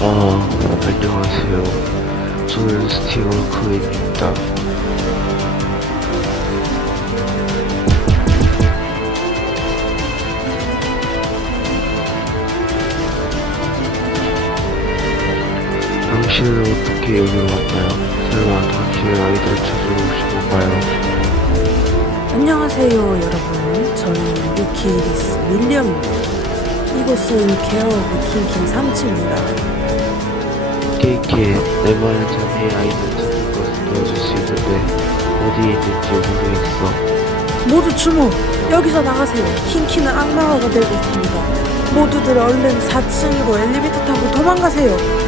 아, 안녕하세요. 저는 스티어 크입니다. 당신은 어떻게 여기로 왔나요? 설마 당신의 아이들을 찾으러 오신 건가요? 안녕하세요 여러분 저는 유키리스 윌리엄입니다 이곳은 오브 킹킹 3층입니다. 케이키에 내 말을 자네의 아이들을 찾는 것을 도와줄 수 있는데 어디에 있는지 모르겠어. 모두 주목 여기서 나가세요. 킹키는 악마화가 되고 있습니다. 모두들 얼른 4층으로 엘리베이터 타고 도망가세요